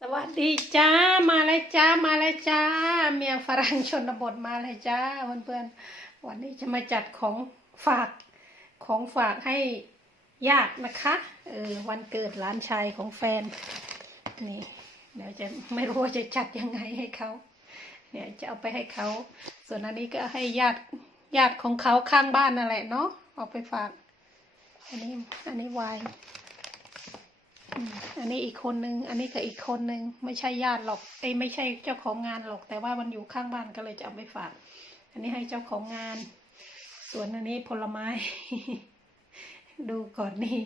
สวัสดีจ้ามาเลยจ้ามาเลยจ้า เมียฝรั่งชนบทมาเลยจ้าเพื่อนๆวันนี้จะมาจัดของฝากของฝากให้ญาตินะคะเออวันเกิดหลานชายของแฟนนี่เดี๋ยวจะไม่รู้ว่าจะจัดยังไงให้เขาเนี่ยจะเอาไปให้เขาส่วนอันนี้ก็ให้ญาติญาติของเขาข้างบ้านนั่นแหละเนาะเอาไปฝาก อันนี้อันนี้ไวน์ อันนี้อีกคนนึง อันนี้ก็อีกคนนึง ไม่ใช่ญาติหรอก เอ้ไม่ใช่เจ้าของงานหรอก แต่ว่ามันอยู่ข้างบ้านก็เลยจะเอาไปฝาก อันนี้ให้เจ้าของงาน ส่วนอันนี้ผลไม้ ดูก่อนนี่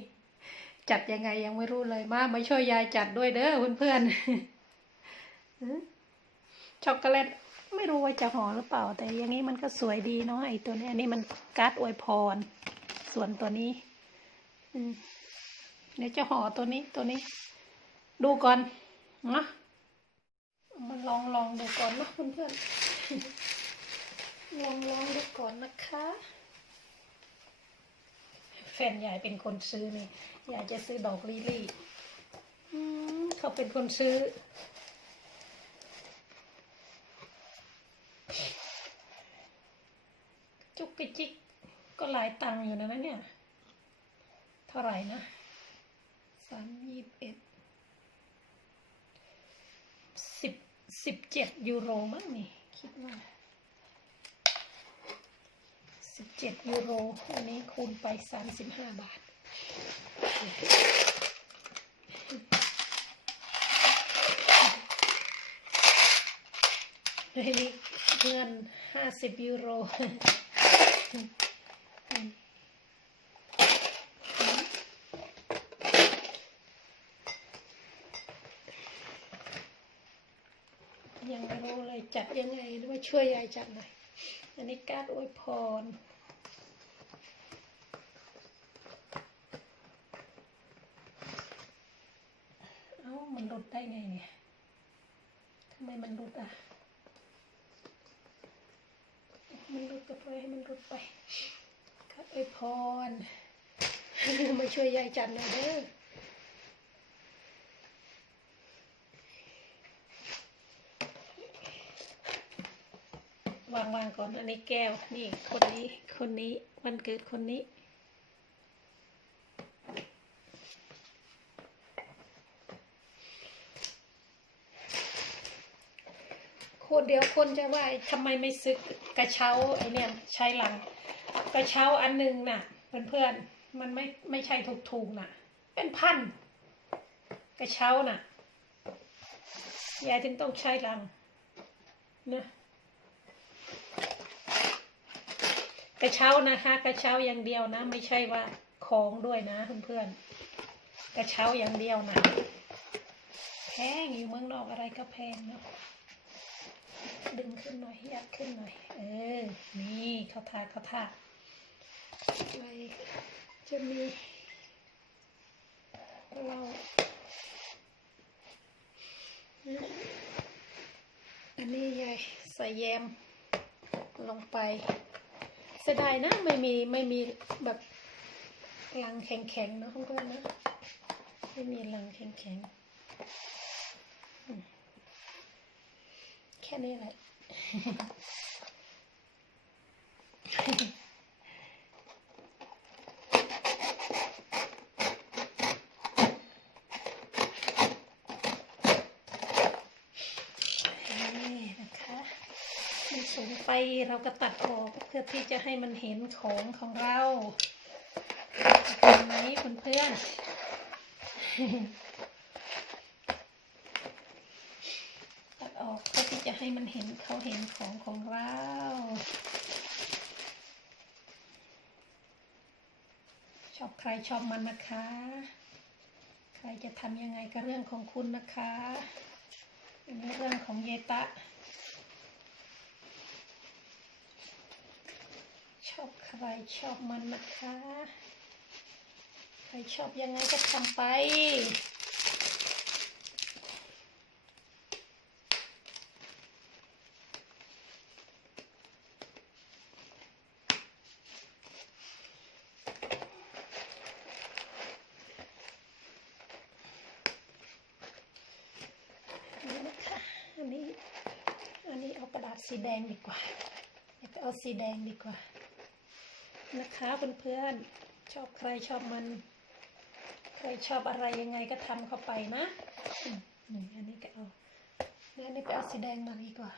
จัดยังไงยังไม่รู้เลยมามาช่วยยายจัดด้วยเด้อเพื่อนๆหือช็อกโกแลตไม่รู้ว่าจะห่อหรือเปล่า แต่อย่างนี้มันก็สวยดีเนาะไอตัวนี้อันนี้มันการ์ดอวยพร ส่วนตัวนี้ อืม เดี๋ยวจะห่อตัวนี้ตัวนี้ ดูก่อนนะมาลองลองดูก่อนนะเพื่อนๆลองลองดูก่อนนะคะ แฟนยายเป็นคนซื้อนี่ยายจะซื้อดอกลิลี่เขาเป็นคนซื้อจุกกระจิกก็หลายตังค์อยู่นะเนี่ย เท่าไหร่นะ สามยี่สิบเอ็ดสิบสิบเจ็ดยูโรมั้งนี่ คิดว่าสิบเจ็ดยูโร อันนี้คูณไปสามสิบห้าบาทอันนี้เงินห้าสิบยูโร ยั งเลยจัดยังไงหรือว่าช่วยยายจัดหน่อย อันนี้การ์ดอวยพรเอ้ามันหลุดได้ไงเนี่ยทำไมมันหลุดอะ มันหลุดก็ปล่อยให้มันหลุดไปการ์ดอวยพรมาช่วยยายจัดหน่อยเด้อ วางวางก่อน อันนี้แก้ว นี่คนนี้ คนนี้ วันเกิดคนนี้ คนเดียวคนจะว่าทำไมไม่ซื้อกระเช้าไอเนี่ยใช้หลัง กระเช้าอันหนึงน่ะเพื่อนๆมันไม่ไม่ใช่ถูกๆน่ะ เป็นพันกระเช้าน่ะยายถึงต้องใช้หลังนะ กระเช้านะคะกระเช้าอย่างเดียวนะ ไม่ใช่ว่าของด้วยนะเพื่อนๆกระเช้าอย่างเดียวนะแพงอยู่เมืองนอกอะไรก็แพงเนาะดึงขึ้นหน่อยยัดขึ้นหน่อย เออ นี่เขาทาเขาทาอะไรจะมีเราอันนี้ยายใส่แยมลงไป สียดายนะไม่มีไม่มีแบบลังแข็งๆเนะเพื่อนๆนะไม่มีลังแข็งๆอืมแค่นี้แหละ นี่นะคะมันสูง ไปเราก็ตัดออกเพื่อที่จะให้มันเห็นของของเราเห็นไหมเพื่อนตัดออกเพื่อที่จะให้มันเห็นเขาเห็นของของเราชอบใครชอบมันนะคะ ใครจะทำยังไงก็เรื่องของคุณนะคะอันนี้เรื่องของเยตะ ใครชอบมันนะคะ ใครชอบยังไงก็ทำไปอันนี้ อันนี้เอากระดาษสีแดงดีกว่า เอาสีแดงดีกว่า นะคะเพื่อนๆชอบใครชอบมัน ใครชอบอะไรยังไงก็ทำเข้าไปนะอืมนี่อันนี้ก็เอาเดี๋ยวนี่ไปเอาสีแดงมาดีกว่า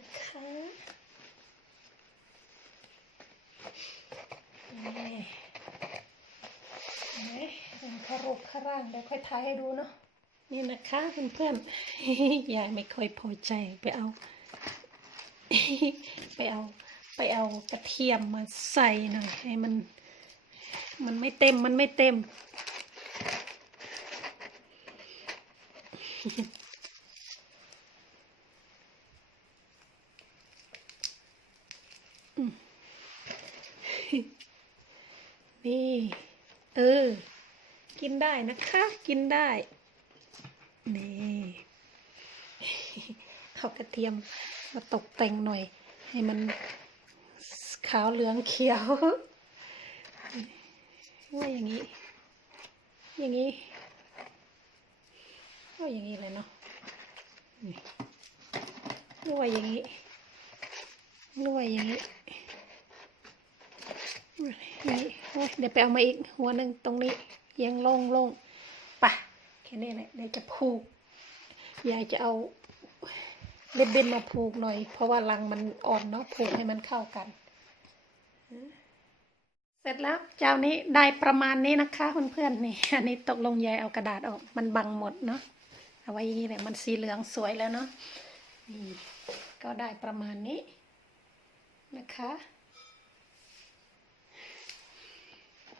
นี่ะคะนี่เห็นไหมเป็นขรุขร่างเดี๋ยวค่อยถ่ายให้ดูเนาะนี่นะคะเพื่อนๆยายไม่ค่อยพอใจไปเอา ไปเอา ไปเอากระเทียมมาใส่หน่อยให้มัน มันไม่เต็มมันไม่เต็ม นี่ เออ กินได้นะคะ กินได้ นี่เอากระเทียมมาตกแต่งหน่อย ให้มันขาวเหลืองเขียวว่าอย่างนี้ อย่างนี้ว่าอย่างนี้เลยเนาะนี่ว่าอย่างนี้นึกว่าอย่างนี้ เดี๋ยวไปเอามาอีกหัวหนึ่งตรงนี้ยังโล่งโล่งๆปะแค่นี้แหละเดี๋ยวจะผูกยายจะเอาเล็บเบนมาผูกหน่อย เพราะว่ารังมันอ่อนเนาะผูกให้มันเข้ากัน เสร็จแล้วเจ้านี้ได้ประมาณนี้นะคะเพื่อนๆนี่อันนี้ตกลงยายเอากระดาษออก มันบังหมดเนาะเอาไว้อย่างนี้แหละมันสีเหลืองสวยแล้วเนาะนี่ก็ได้ประมาณนี้นะคะ อืม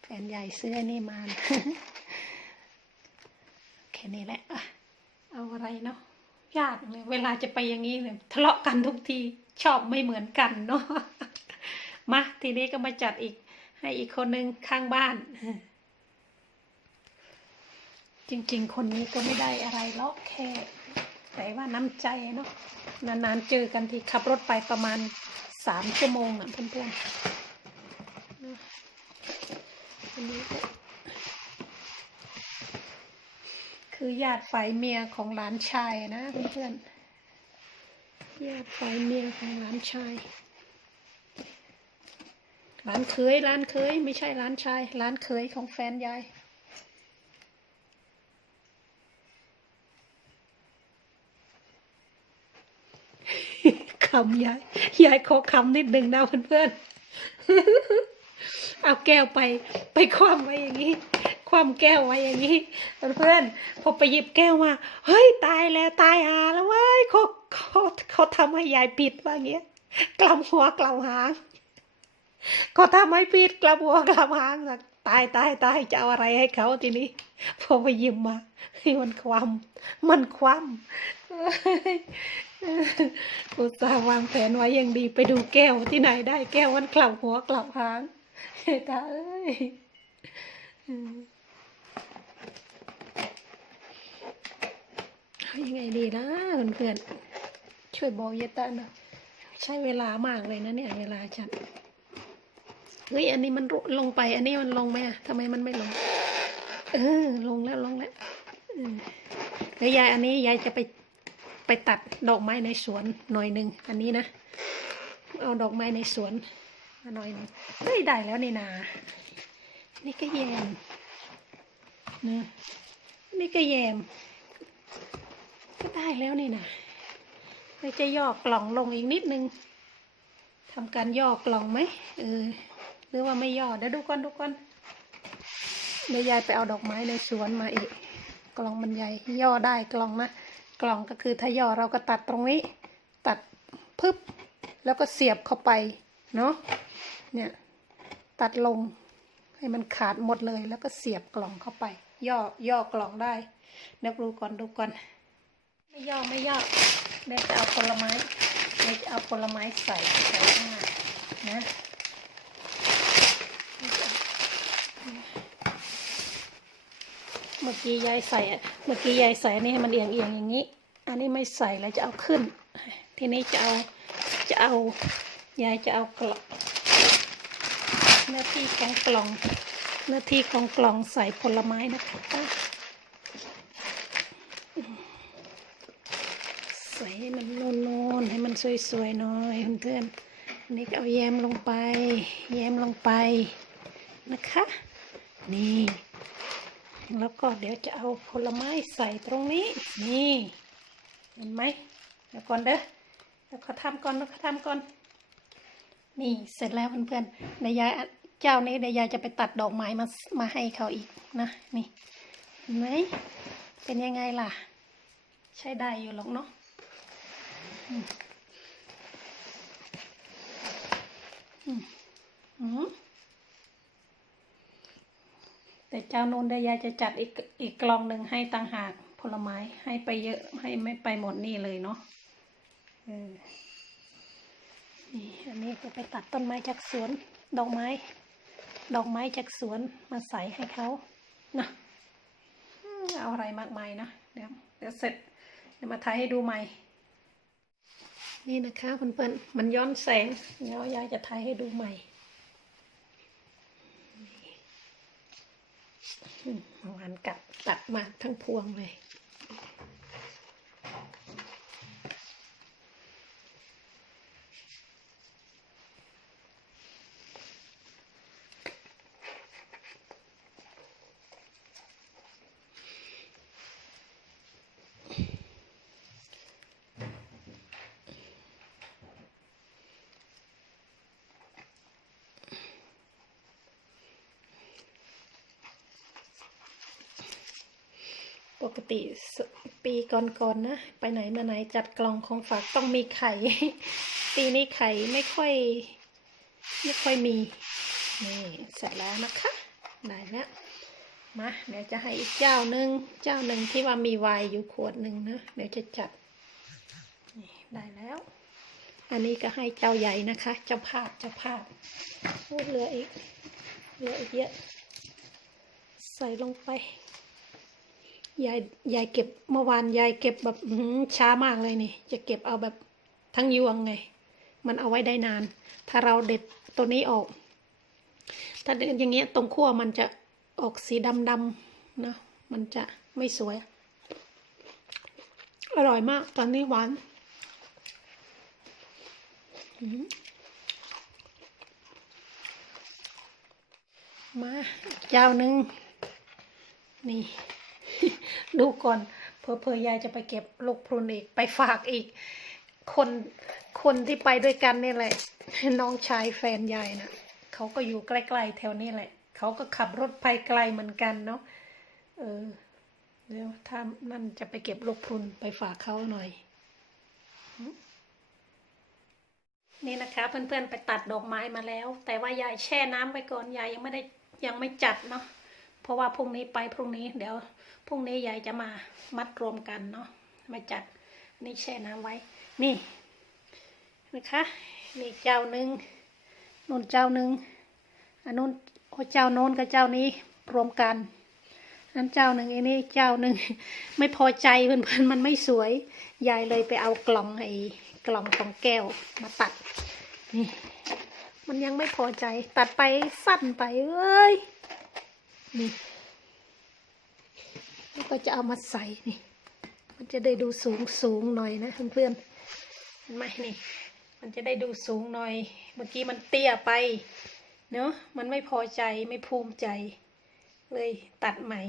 แฟนใหญ่ซื้อนี่มาแค่นี้แหละเอาอะไรเนาะยากเลยเวลาจะไปอย่างนี้เนี่ยทะเลาะกันทุกทีชอบไม่เหมือนกันเนาะมาทีนี้ก็มาจัดอีก ให้อีกคนนึงข้างบ้าน จริง ๆ คนนี้ก็ไม่ได้อะไรหรอกแค่แต่ว่าน้ำใจเนาะนานๆเจอกันทีขับรถไปประมาณสามชั่วโมงอะเพื่อนๆ อันนี้ก็คือญาติฝ่ายเมียของหลานชายนะเพื่อนญาติฝ่ายเมียของหลานชายหลานเคยหลานเคย ไม่ใช่หลานชายหลานเคยของแฟนยายคำยายยายขอคำนิดหนึ่งนะเพื่อนๆ เอาแก้วไป ไปคว่ำไว้อย่างนี้ คว่ำแก้วไว้อย่างนี้ เพื่อนพอไปหยิบแก้วมา เฮ้ยตายแล้วตายหาแล้วเว้ยเขาเขาเขาทำให้ยายผิดว่างเงี้ยกลับหัวกลับหางเขาทำให้ผิดกลับหัวกลับหางตายตายตายจะเอาอะไรให้เขาทีนี้ พอไปหยิบมาให้มันคว่ำมันคว่ำเอ้ยอุตส่าห์วางแผนไว้อย่างดีไปดูแก้วที่ไหนได้แก้วมันกลับหัวกลับหาง เฮ้ยตาเอ้ยเอายังไงดีนะเพื่อนๆช่วยบอกยายตาหน่อยใช้เวลามากเลยนะเนี่ย เวลาฉันเฮ้ยอันนี้มันลงไป อันนี้มันลงไหมอะทำไมมันไม่ลง เออ ลงแล้วลงแล้วเออแล้วยายอันนี้ยายจะไปไปตัดดอกไม้ในสวนหน่อยหนึ่งอันนี้นะ เอาดอกไม้ในสวน มาหน่อยหนึงเฮ้ยได้แล้วนี่นา นี่ก็แยมนะนี่ก็แยม ก็ได้แล้วนี่นะเราจะย่อกล่องลงอีกนิดนึงทำการย่อกล่องไหมเออหรือว่าไม่ย่อเดี๋ยวดูก่อนดูก่อนเดี๋ยวยายไปเอาดอกไม้ในสวนมาอีก กล่องมันใหญ่ย่อได้กล่องนะกล่องก็คือถ้าย่อเราก็ตัดตรงนี้ ตัดพึบแล้วก็เสียบเข้าไปเนาะ เนี่ย ตัดลงให้มันขาดหมดเลยแล้วก็เสียบกล่องเข้าไป ย่อย่อกล่องได้เดี๋ยวดูก่อนดูก่อน ไม่ย่อไม่ย่อเดี๋ยวจะเอาผลไม้เดี๋ยวจะเอาผลไม้ใส่ใส่ข้างหนานะเมื่อกี้ยายใส่ เมื่อกี้ยายใส่นี่ให้มันเอียงเอียงอย่างนี้ อันนี้ไม่ใส่แล้วจะเอาขึ้น ทีนี้จะเอา จะเอา ยายจะเอากล่อง หน้าที่ของกล่องหน้าที่ของกล่องใส่ผลไม้นะคะใส่ให้มันนูนๆให้มันสวยๆหน่อยเพื่อนๆอันนี้ก็เอาแยมลงไป แยมลงไปนะคะ นี่แล้วก็เดี๋ยวจะเอาผลไม้ใส่ตรงนี้ นี่ เห็นไหมเดี๋ยวก่อนเด้อแล้วเขาทำก่อนเขาทำก่อน นี่เสร็จแล้วเพื่อนๆเดี๋ยยายเจ้านี้เดี๋ยยายจะไปตัดดอกไม้มามาให้เขาอีกนะนี่เห็นไหมเป็นยังไงล่ะ ใช้ได้อยู่หรอกเนาะอืมอืมแต่เจ้านูนเดี๋ยวยายจะจัดอีกอีกกล่องหนึ่งให้ต่างหากผลไม้ให้ไปเยอะให้ไม่ไปหมดนี่เลยเนาะเออ นี่อันนี้จะไปตัดต้นไม้จากสวน ดอกไม้ ดอกไม้จากสวนมาใส่ให้เขานะเอาอะไรมากมายนะเดี๋ยวเดี๋ยวเสร็จเดี๋ยวมาถ่ายให้ดูใหม่ นี่นะคะเพื่อนๆมันย้อนแสงเดี๋ยวยายจะถ่ายให้ดูใหม่เมื่อวานกัดตัดมาทั้งพวงเลย ปกติปีก่อนๆนะไปไหนมาไหนจัดกล่องของฝากต้องมีไข่ ปีนี้ไข่ไม่ค่อย ไม่ค่อยมี นี่เสร็จแล้วนะคะได้แล้วมาเดี๋ยวจะให้อีกเจ้าหนึ่งเจ้าหนึ่งที่ว่ามีไวน์อยู่ขวดหนึ่งนะเดี๋ยวจะจัดนี่ได้แล้ว อันนี้ก็ให้เจ้าใหญ่นะคะ เจ้าภาพเจ้าภาพเหลืออีกเหลืออีกเยอะ ใส่ลงไป ยายยายเก็บเมื่อวานยายเก็บแบบช้ามากเลยนี่จะเก็บเอาแบบทั้งยวงไง มันเอาไว้ได้นาน ถ้าเราเด็ดตัวนี้ออก ถ้าเด็ดอย่างเงี้ยตรงขั้วมันจะออกสีดำๆนะมันจะไม่สวย อร่อยมาก ตอนนี้หวานมาเจ้าหนึ่งนี่ ดูก่อนเพอเพอยายจะไปเก็บลูกพรุนอีกไปฝากอีก คนคนที่ไปด้วยกันนี่แหละ น้องชายแฟนยายนะเขาก็อยู่ใกล้ๆแถวนี้แหละ เขาก็ขับรถไปไกลเหมือนกันเนาะเออเดี๋ยวถ้านั่นจะไปเก็บลูกพรุนไปฝากเขาหน่อย นี่นะคะเพื่อนๆไปตัดดอกไม้มาแล้ว แต่ว่ายายแช่น้ำไว้ก่อนยายยังไม่ได้ยังไม่จัดเนาะ เพราะว่าพรุ่งนี้ไปพรุ่งนี้เดี๋ยวพรุ่งนี้ยายจะมามัดรวมกันเนาะมาจัดนี่แช่น้ำไว้ นี่นะคะนี่เจ้าหนึ่งนู่นเจ้าหนึ่งอันนู้นโอเจ้าโน้นกับเจ้านี้รวมกันนั้นเจ้าหนึ่งอันนี้เจ้าหนึ่งไม่พอใจเพื่อนๆมันไม่สวย ยายเลยไปเอากล่องไอ้กล่องของแก้วมาตัดนี่มันยังไม่พอใจตัดไปสั้นไปเอ้ย นี่แล้วก็จะเอามาใส่นี่ มันจะได้ดูสูงสูงหน่อยนะเพื่อนๆเห็นไหมนี่ มันจะได้ดูสูงหน่อย เมื่อกี้มันเตี้ยไป เนาะมันไม่พอใจไม่ภูมิใจ เลยตัดใหม่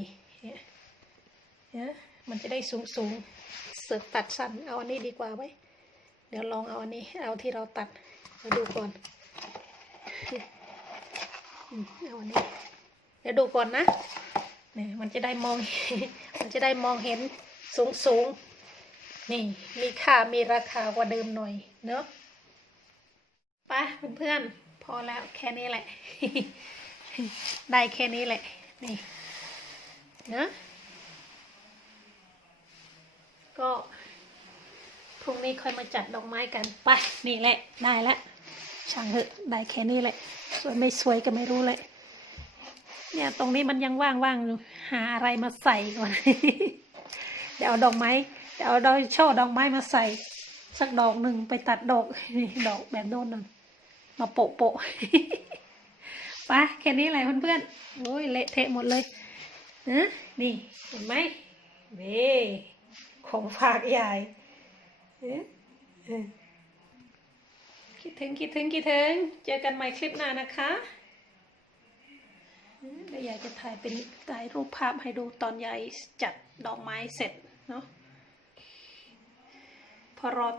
เนี่ยมันจะได้สูงสูงเสือกตัดสั้นเอาอันนี้ดีกว่าไว้เดี๋ยวลองเอาอันนี้ เอาที่เราตัดมาดูก่อนเอาอันนี้ เดี๋ยวดูก่อนนะเนี่ยมันจะได้มอง มันจะได้มองเห็นสูงสูงนี่ มีค่ามีราคากว่าเดิมหน่อย เนอะไปเพื่อนๆพอแล้วแค่นี้แหละ ได้แค่นี้แหละ นี่เนอะก็พรุ่งนี้ค่อยมาจัดดอกไม้กันไปนี่แหละ ได้แล้วช่างเถอะได้แค่นี้แหละ สวยไม่สวยก็ไม่รู้เลย เนี่ย ตรงนี้มันยังว่างๆอยู่หาอะไรมาใส่ก่อนเดี๋ยวเอาดอกไม้เดี๋ยวเอาดอกช่อดอกไม้มาใส่ สักดอกหนึ่งไปตัดดอกดอกแบบโน้นน่ะมาโปะโปะไปแค่นี้แหละเพื่อนๆโอ้ยเละเทะหมดเลยนะนี่เห็นไหมนี่ของฝากใหญ่เออคิดถึงคิดถึงคิดถึง เจอกันใหม่คลิปหน้านะคะ เดี๋ยวยายจะถ่ายเป็นถ่ายรูปภาพให้ดูตอนยายจัดดอกไม้เสร็จเนาะพอรอ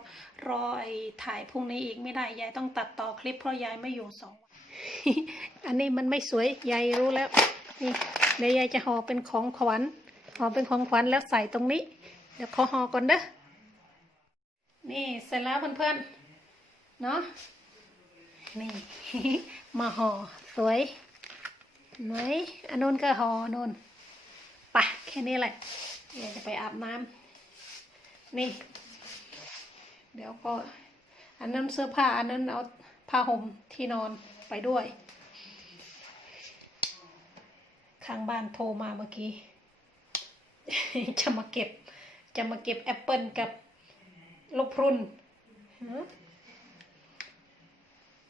รอไอ้ถ่ายพรุ่งนี้อีกไม่ได้ยายต้องตัดต่อคลิปเพราะยายไม่อยู่สองวันอันนี้มันไม่สวยยายรู้แล้วนี่เดี๋ยวยายจะห่อเป็นของขวัญห่อเป็นของขวัญแล้วใส่ตรงนี้ เดี๋ยวขอห่อก่อนเด้อนี่เสร็จแล้วเพื่อนๆเนาะนี่มาห่อสวย ไหนอันนู้นก็หอนู่นไปแค่นี้แหละเดี๋ยวจะไปอาบน้ำนี่ เดี๋ยวก็ อันนั้นเสื้อผ้าอันนั้นเอาผ้าห่มที่นอนไปด้วย ข้างบ้านโทรมาเมื่อกี้ จะมาเก็บ จะมาเก็บแอปเปิลกับลูกพรุนฮะ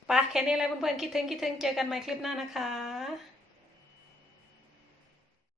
ไปแค่นี้เลยเพื่อนๆ คิดถึงคิดถึงเจอกันใหม่คลิปหน้านะคะ